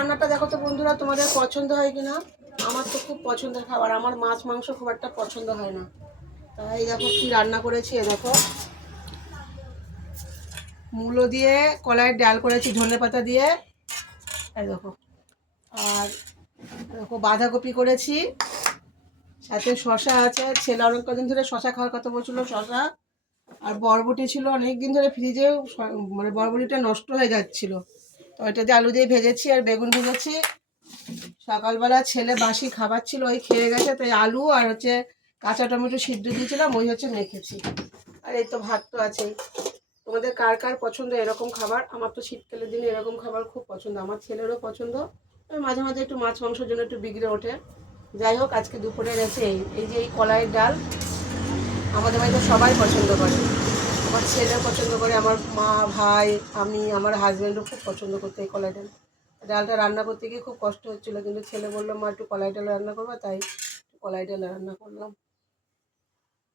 রান্নাটা দেখো তো বন্ধুরা, তোমাদের পছন্দ হয় কিনা। আমার তো খুব পছন্দের খাবার, আমার মাছ মাংস খুব একটা পছন্দ হয় না। তাই দেখো কি রান্না করেছি, দেখো মূলো দিয়ে কলাইয়ের ডাল করেছি ধনেপাতা দিয়ে, এই দেখো। আর দেখো বাঁধাকপি করেছি, সাথে শশা আছে, ছেলে অনেক কদিন ধরে শশা খাওয়ার কথা বলছিল, শশা। আর বরবটি ছিল অনেক দিন ধরে ফ্রিজেও, মানে বরবটিটা নষ্ট হয়ে যাচ্ছিল, তো এটা দিয়ে আলু দিয়ে ভেজেছি আর বেগুন ভেজেছি। সকালবেলা ছেলে বাসি খাবার ছিল, ওই খেয়ে গেছে, তাই আলু আর হচ্ছে কাঁচা টমেটো সিদ্ধ দিয়েছিলাম, ওই হচ্ছে মেখেছি। আর এই তো ভাত তো আছেই। তোমাদের কার কার পছন্দ এরকম খাবার? আমার তো শীতকালের দিনে এরকম খাবার খুব পছন্দ, আমার ছেলেরও পছন্দ। মাঝে মাঝে একটু মাছ মাংসের জন্য একটু বিগড়ে ওঠে। যাই হোক, আজকে দুপুরে গেছে এই যে এই কলাইয়ের ডাল, আমাদের বাড়িতে সবাই পছন্দ করে। আমার ছেলে পছন্দ করে, আমার মা, ভাই, আমি, আমার হাজব্যান্ডও খুব পছন্দ করতে এই কলাই ডাল। ডালটা রান্না করতে গিয়ে খুব কষ্ট হচ্ছিলো, কিন্তু ছেলে বললো মা একটু কলাই ডাল রান্না করবো, তাই কলাই ডাল রান্না করলাম।